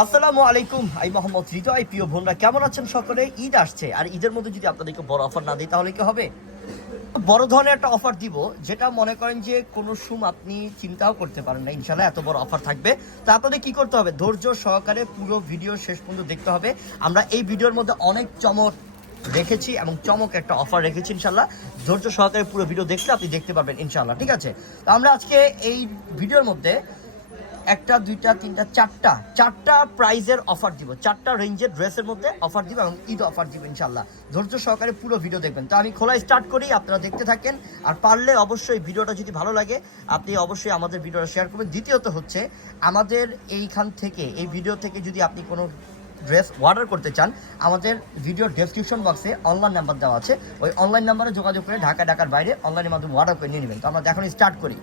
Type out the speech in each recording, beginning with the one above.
আসসালামু আলাইকুম, আমি মোহাম্মদ হৃদয়। প্রিয় বোনরা, কেমন আছেন সকলে? ঈদ আসছে, আর ঈদের মধ্যে যদি আপনাদেরকে বড় অফার না দিই তাহলে কি হবে? বড় ধরনের একটা অফার দিব, যেটা মনে করেন যে কোনো সময় আপনি চিন্তাও করতে পারেন না। ইনশাল্লাহ এত বড় অফার থাকবে। তা আপনাদের কি করতে হবে? ধৈর্য সহকারে পুরো ভিডিও শেষ পর্যন্ত দেখতে হবে। আমরা এই ভিডিওর মধ্যে অনেক চমক রেখেছি এবং চমক একটা অফার রেখেছি। ইনশাল্লাহ ধৈর্য সহকারে পুরো ভিডিও দেখলে আপনি দেখতে পারবেন ইনশাল্লাহ, ঠিক আছে? তো আমরা আজকে এই ভিডিওর মধ্যে একটা, দুইটা, তিনটা, চারটা প্রাইজের অফার দিব, চারটা রেঞ্জের ড্রেসের মধ্যে অফার দিব এবং ঈদ অফার দিব ইনশাল্লাহ। ধৈর্য সহকারে পুরো ভিডিও দেখবেন। তো আমি খোলা স্টার্ট করি, আপনারা দেখতে থাকেন। আর পারলে অবশ্যই ভিডিওটা যদি ভালো লাগে আপনি অবশ্যই আমাদের ভিডিওটা শেয়ার করবেন। দ্বিতীয়ত হচ্ছে, আমাদের এইখান থেকে, এই ভিডিও থেকে যদি আপনি কোনো ড্রেস অর্ডার করতে চান, আমাদের ভিডিওর ডেসক্রিপশন বক্সে অনলাইন নাম্বার দেওয়া আছে। ওই অনলাইন নাম্বারে যোগাযোগ করে ঢাকার বাইরে অনলাইনের মাধ্যমে অর্ডার করে নিয়ে নেবেন। তো আমরা এখন স্টার্ট করি।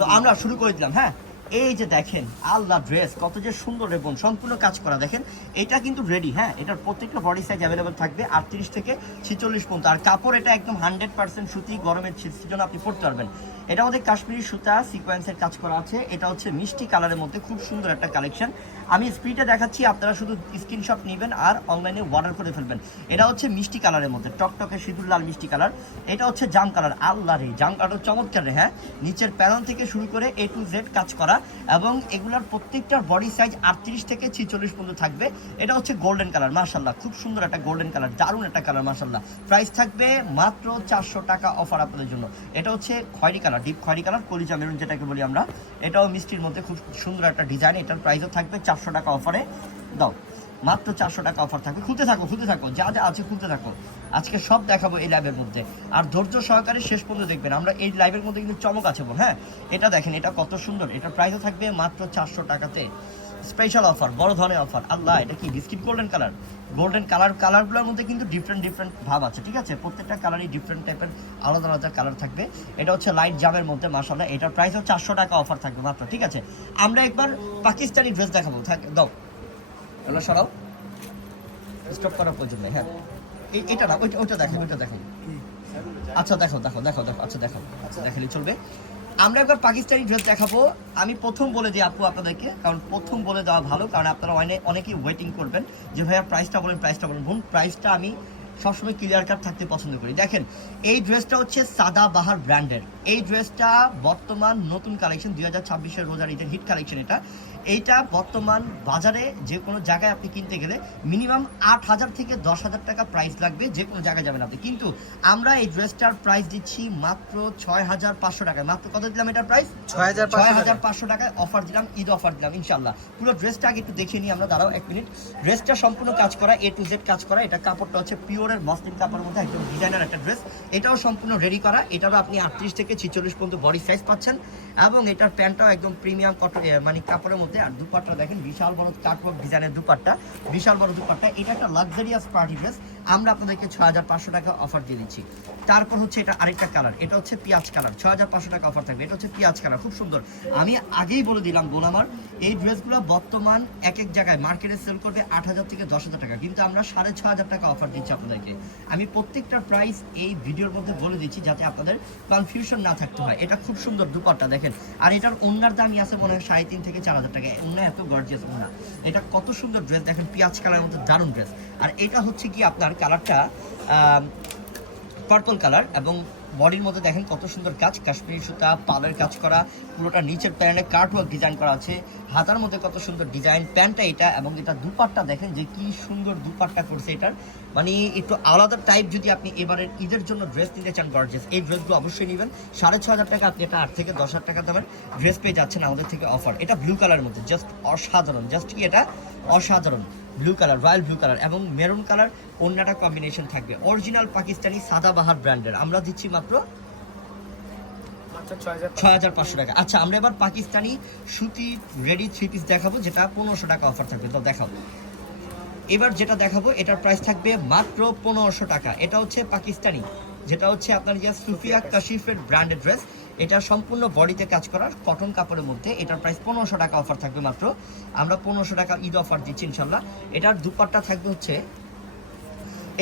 তো আমরা শুরু করে দিলাম। হ্যাঁ, এই যে দেখেন আল্লাহ ড্রেস কত যে সুন্দর এবং সম্পূর্ণ কাজ করা। দেখেন এটা কিন্তু রেডি। হ্যাঁ, এটার প্রত্যেকটা বডি সাইজ অ্যাভেলেবেল থাকবে 38 থেকে 46 পর্যন্ত। আর কাপড় এটা একদম 100% সুতি, গরমের সিজনে আপনি পরতে পারবেন। এটা আমাদের কাশ্মীরি সুতা সিকোয়েন্সের কাজ করা আছে। এটা হচ্ছে মিষ্টি কালারের মধ্যে খুব সুন্দর একটা কালেকশন। আমি স্ক্রিনে দেখাচ্ছি, আপনারা শুধু স্ক্রিনশট নেবেন আর অনলাইনে অর্ডার করে ফেলবেন। এটা হচ্ছে মিষ্টি কালারের মধ্যে, টকটকে সিঁদুর লাল মিষ্টি কালার। এটা হচ্ছে জাম কালার। আল্লাহ রে, জাম কালার চমৎকার রে। হ্যাঁ, নিচের প্যানেল থেকে শুরু করে A to Z কাজ করা এবং এগুলার প্রত্যেকটার বডি সাইজ 38 থেকে 46 পর্যন্ত থাকবে। এটা হচ্ছে গোল্ডেন কালার, মাশাআল্লাহ খুব সুন্দর একটা গোল্ডেন কালার, দারুণ একটা কালার মাশাআল্লাহ। প্রাইস থাকবে মাত্র 400 টাকা অফার আপনাদের জন্য। এটা হচ্ছে খয়েরি কালার, ডিপ খয়েরি কালার, কলিজা মেরুন যেটাকে বলি আমরা। এটাও মিষ্টির মধ্যে খুব সুন্দর একটা ডিজাইন। এটার প্রাইসও থাকবে 400 টাকা অফারে। দাও, মাত্র 400 টাকা অফার থাকবে। খুলতে থাকো যা যা আছে খুলতে থাকো। আজকে সব দেখাবো এই লাইভের মধ্যে, আর ধৈর্য সহকারে শেষ পর্যন্ত দেখবেন। আমরা এই লাইভের মধ্যে কিন্তু চমক আছে বল। হ্যাঁ, এটা দেখেন, এটা কত সুন্দর। এটার প্রাইসও থাকবে মাত্র 400 টাকাতে। স্পেশাল অফার, বড় ধরনের অফার। আল্লাহ, এটা কি বিস্কিট গোল্ডেন কালার? গোল্ডেন কালারগুলোর মধ্যে কিন্তু ডিফারেন্ট ভাব আছে, ঠিক আছে? প্রত্যেকটা কালারই ডিফারেন্ট টাইপের আলাদা আলাদা কালার থাকবে। এটা হচ্ছে লাইট জামের মধ্যে মাশাআল্লাহ। এটার প্রাইসও 400 টাকা অফার থাকবে মাত্র, ঠিক আছে? আমরা একবার পাকিস্তানি ড্রেস দেখাবো। দাও, এগুলো সরাও, স্টপ করার প্রয়োজন নেই। হ্যাঁ, এটা না, ওইটা দেখো। আচ্ছা দেখো। আচ্ছা দেখালে চলবে। আমরা একবার পাকিস্তানি ড্রেস দেখাবো। আমি প্রথম বলে দিই আপু আপনাদেরকে, কারণ প্রথম বলে দেওয়া ভালো, কারণ আপনারা অনেকেই ওয়েটিং করবেন যে ভাইয়া প্রাইসটা বলেন। বোন, প্রাইসটা আমি সবসময় ক্লিয়ার কাট থাকতে পছন্দ করি। দেখেন, এই ড্রেসটা হচ্ছে সাদাবাহার ব্র্যান্ডের। এই ড্রেসটা বর্তমান নতুন কালেকশন, 2026-এর রোজার ঈদের হিট কালেকশন। এইটা বর্তমান বাজারে যে কোনো জায়গায় আপনি কিনতে গেলে মিনিমাম 8,000 থেকে 10,000 টাকা প্রাইস লাগবে, যে কোনো জায়গায় যাবেন আপনি। কিন্তু আমরা এই ড্রেসটার প্রাইস দিচ্ছি মাত্র 6,500 টাকায়। মাত্র কত দিলাম এটার প্রাইস? 6,500 টাকায় অফার দিলাম, ঈদ অফার দিলাম ইনশাল্লাহ। পুরো ড্রেসটা আগে একটু দেখে নিই আমরা, দাঁড়াও 1 মিনিট। ড্রেসটা সম্পূর্ণ কাজ করা, A to Z কাজ করা। এটা কাপড়টা হচ্ছে পিওরের মসলিন কাপড়ের মধ্যে একদম ডিজাইনার একটা ড্রেস। এটাও সম্পূর্ণ রেডি করা। এটারও আপনি 38 থেকে 46 পর্যন্ত বডি সাইজ পাচ্ছেন এবং এটার প্যান্টটাও একদম প্রিমিয়াম কটন মানে কাপড়ের মধ্যে। আর দুপাট্টা দেখেন, বিশাল বড় কাটওয়ার্ক ডিজাইনের দুপাট্টা, বিশাল বড় দুপাট্টা। এটা একটা লাক্সারিয়াস পার্টি ড্রেস। আমরা আপনাদেরকে 6,500 টাকা অফার দিয়ে দিচ্ছি। তারপর হচ্ছে এটা আরেকটা কালার, এটা হচ্ছে পেঁয়াজ কালার, 6,500 টাকা অফার থাকবে। এটা হচ্ছে পেঁয়াজ কালার, খুব সুন্দর। আমি আগেই বলে দিলাম বোন আমার, এই ড্রেসগুলো বর্তমান এক জায়গায় মার্কেটে সেল করবে 8,000 থেকে 10,000 টাকা, কিন্তু আমরা 6,500 টাকা অফার দিচ্ছি আপনাদেরকে। আমি প্রত্যেকটা প্রাইস এই ভিডিওর মধ্যে বলে দিচ্ছি যাতে আপনাদের কনফিউশন না থাকতে হয়। এটা খুব সুন্দর দুপাট্টা দেখেন। আর এটার ওনার দামই আছে মনে হয় 3,500 থেকে 4,000 টাকা। ওনা এত গর্জিয়াস ওনা। এটা কত সুন্দর ড্রেস দেখেন, পেঁয়াজ কালারের মধ্যে দারুণ ড্রেস। আর এটা হচ্ছে কি আপনার কালারটা পার্পল কালার এবং বডির মধ্যে দেখেন কত সুন্দর কাজ, কাশ্মীরি সুতা পালের কাজ করা। পুরোটা নিচের প্যান্টে কাটওয়ার্ক ডিজাইন করা আছে, হাতার মধ্যে কত সুন্দর ডিজাইন। প্যান্টটা এটা এবং এটা দুপাট্টা দেখেন যে কি সুন্দর দুপাট্টা করছে। এটার মানে একটু আলাদা টাইপ। যদি আপনি এবারের ঈদের জন্য ড্রেস নিতে চান গর্জিয়াস, এই ড্রেসগুলো অবশ্যই নেবেন। 6,500 টাকা আপনি এটা 8 থেকে 10,000 টাকা দামের ড্রেস পেয়ে যাচ্ছেন আমাদের থেকে অফার। এটা ব্লু কালারের মধ্যে জাস্ট অসাধারণ, জাস্ট কি এটা অসাধারণ blue colour, royal blue colour এবং মেরুন কালার। অন্যটা কম্বিনেশন থাকবে। অরিজিনাল পাকিস্তানি সাদাবাহার ব্র্যান্ডের আমরা দিচ্ছি মাত্র 6,500 টাকা। আচ্ছা, আমরা এবার পাকিস্তানি সুতি রেডি 3 পিস দেখাবো, যেটা 1,500 টাকা অফার থাকবে। তো দেখাবো এবার যেটা দেখাবো, এটার প্রাইস থাকবে মাত্র 1,500 টাকা। এটা হচ্ছে পাকিস্তানি, যেটা হচ্ছে আপনার যে সুফিয়া কাশিফের ব্র্যান্ডেড ড্রেস। এটা সম্পূর্ণ বডিতে কাজ করার কটন কাপড়ের মধ্যে। এটার প্রাইস 1,500 টাকা অফার থাকবে মাত্র। আমরা 1,500 টাকা ঈদ অফার দিচ্ছি ইনশাল্লাহ। এটার দুপাট্টা থাকবে হচ্ছে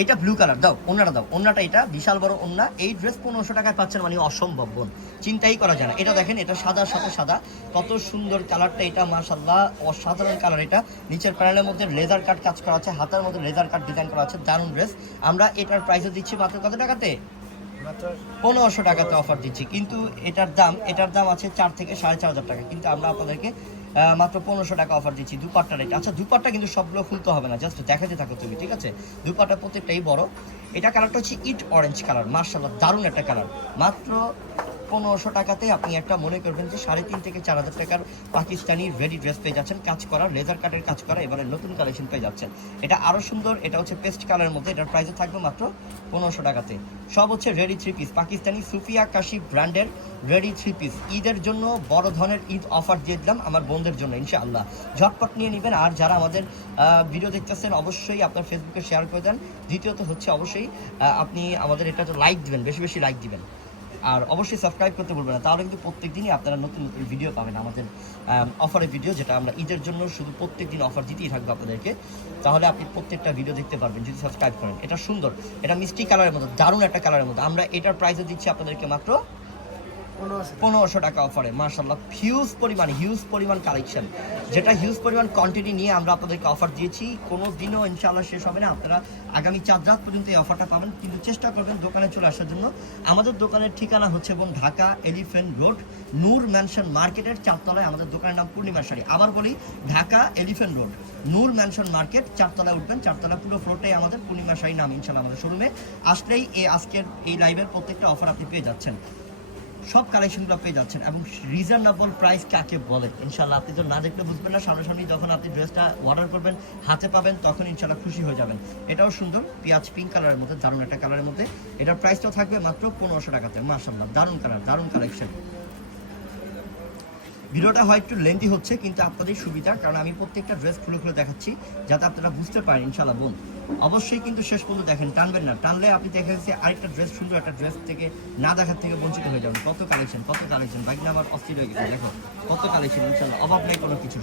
এটা ব্লু কালার দাও, ওন্নাটা দাও, ওন্নাটা এটা বিশাল বড় ওন্না। এই ড্রেস 1500 টাকায় পাচ্ছেন, মানে অসম্ভব বোন, চিন্তাই করা যায় না। এটা দেখেন, এটা সাদার সাথে সাদা, কত সুন্দর কালারটা, এটা মাশাআল্লাহ অসাধারণ কালার। এটা নিচের প্যানেলের মধ্যে লেজার কাট কাজ করা আছে, হাতার মধ্যে লেজার কাট ডিজাইন করা আছে, দারুণ ড্রেস। আমরা এটার প্রাইসও দিচ্ছি মাত্র কত টাকাতে? 1500 টাকাতে অফার দিচ্ছি। কিন্তু এটার দাম আছে 4 থেকে 4500 টাকা, কিন্তু আমরা আপনাদেরকে মাত্র 1500 টাকা অফার দিচ্ছি। দুপাট্টা রেট, আচ্ছা দুপাট্টা কিন্তু সবগুলো খুলতে হবে না, জাস্ট দেখাতে থাকো তুমি, ঠিক আছে? দুপাট্টা প্রত্যেকটাই বড়। এটা কালারটা হচ্ছে ইট অরেঞ্জ কালার, মার্শাল্লাহ দারুণ একটা কালার। মাত্র 1500 টাকাতে আপনি একটা মনে করবেন যে 3500 থেকে 4000 টাকার পাকিস্তানি রেডি ড্রেস পেয়ে যাচ্ছেন, কাজ করা, লেজার কাটের কাজ করা, এবারে নতুন কালেকশন পেয়ে যাচ্ছেন। এটা আরও সুন্দর, এটা হচ্ছে পেস্ট কালারের মধ্যে, এটার প্রাইসও থাকবে মাত্র 1500 টাকাতে। সব হচ্ছে রেডি 3 পিস, পাকিস্তানি সুফিয়া কাশি ব্র্যান্ডের রেডি 3 পিস। ঈদের জন্য বড় ধরনের ঈদ অফার দিয়ে দিলাম আমার বোনদের জন্য, ইনশাআল্লাহ ঝটপট নিয়ে নেবেন। আর যারা আমাদের ভিডিও দেখতেছেন অবশ্যই আপনার ফেসবুকে শেয়ার করে দেন। দ্বিতীয়ত হচ্ছে অবশ্যই আপনি আমাদের এটা লাইক দিবেন, বেশি বেশি লাইক দিবেন। আর অবশ্যই সাবস্ক্রাইব করতে ভুলবেন না, তাহলে কিন্তু প্রত্যেক দিনই আপনারা নতুন নতুন ভিডিও পাবেন, আমাদের অফারের ভিডিও, যেটা আমরা ঈদের জন্য শুধু প্রত্যেক দিন অফার দিতেই থাকবো আপনাদেরকে। তাহলে আপনি প্রত্যেকটা ভিডিও দেখতে পারবেন যদি সাবস্ক্রাইব করেন। এটা সুন্দর, এটা মিষ্টি কালারের মধ্যে, দারুণ একটা কালারের মধ্যে। আমরা এটার প্রাইসে দিচ্ছি আপনাদেরকে মাত্র 1500 টাকা অফারে। মাশাআল্লাহ হিউজ পরিমাণ কালেকশন, যেটা হিউজ পরিমাণ কোয়ান্টিটি নিয়ে আমরা আপনাদেরকে অফার দিয়েছি। কোনো দিনও ইনশাআল্লাহ শেষ হবে না, আপনারা আগামী 4 রাত পর্যন্ত এই অফারটা পাবেন। কিন্তু চেষ্টা করবেন দোকানে চলে আসার জন্য। আমাদের দোকানের ঠিকানা হচ্ছে এবং ঢাকা এলিফ্যান্ট রোড নূর ম্যানশন মার্কেটের 4 তলায় আমাদের দোকানের নাম পূর্ণিমা শাড়ি। আবার বলি, ঢাকা এলিফ্যান্ট রোড নূর ম্যানশন মার্কেট 4 তলায় উঠবেন, 4 তলা পুরো ফ্লোরটাই আমাদের পূর্ণিমা শাড়ি নাম। ইনশাআল্লাহ আমাদের শোরুমে আসলেই আজকের এই লাইভের প্রত্যেকটা অফার আপনি পেয়ে যাচ্ছেন, সব কালেকশনগুলো পেয়ে যাচ্ছেন। এবং রিজনেবল প্রাইস কাকে বলে ইনশাল্লাহ আপনি তো না দেখলে বুঝবেন না, সামনাসামনি যখন আপনি ড্রেসটা অর্ডার করবেন, হাতে পাবেন, তখন ইনশাল্লাহ খুশি হয়ে যাবেন। এটাও সুন্দর, পেঁয়াজ পিঙ্ক কালারের মধ্যে, দারুণ একটা কালারের মধ্যে। এটার প্রাইসটাও থাকবে মাত্র 1500 টাকাতে। মাশাল্লাহ দারুণ কালার, দারুণ কালেকশন। ভিডিওটা হয় একটু লেন্থি হচ্ছে, কিন্তু আপনাদের সুবিধা, কারণ আমি প্রত্যেকটা ড্রেস খুলে খুলে দেখাচ্ছি যাতে আপনারা বুঝতে পারেন ইনশাল্লাহ বোন। অবশ্যই কিন্তু শেষ পর্যন্ত দেখেন, টানবেন না, টানলে আপনি দেখে যাচ্ছে আরেকটা ড্রেস, সুন্দর একটা ড্রেস থেকে না দেখার থেকে বঞ্চিত হয়ে যাবেন। কত কালেকশন বাইক না আমার অস্থির হয়ে গেছে, দেখো কত কালেকশন, ইনশাল্লাহ অভাব নেই কোনো কিছু।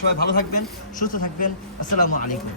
সবাই ভালো থাকবেন, সুস্থ থাকবেন, আসসালামু আলাইকুম।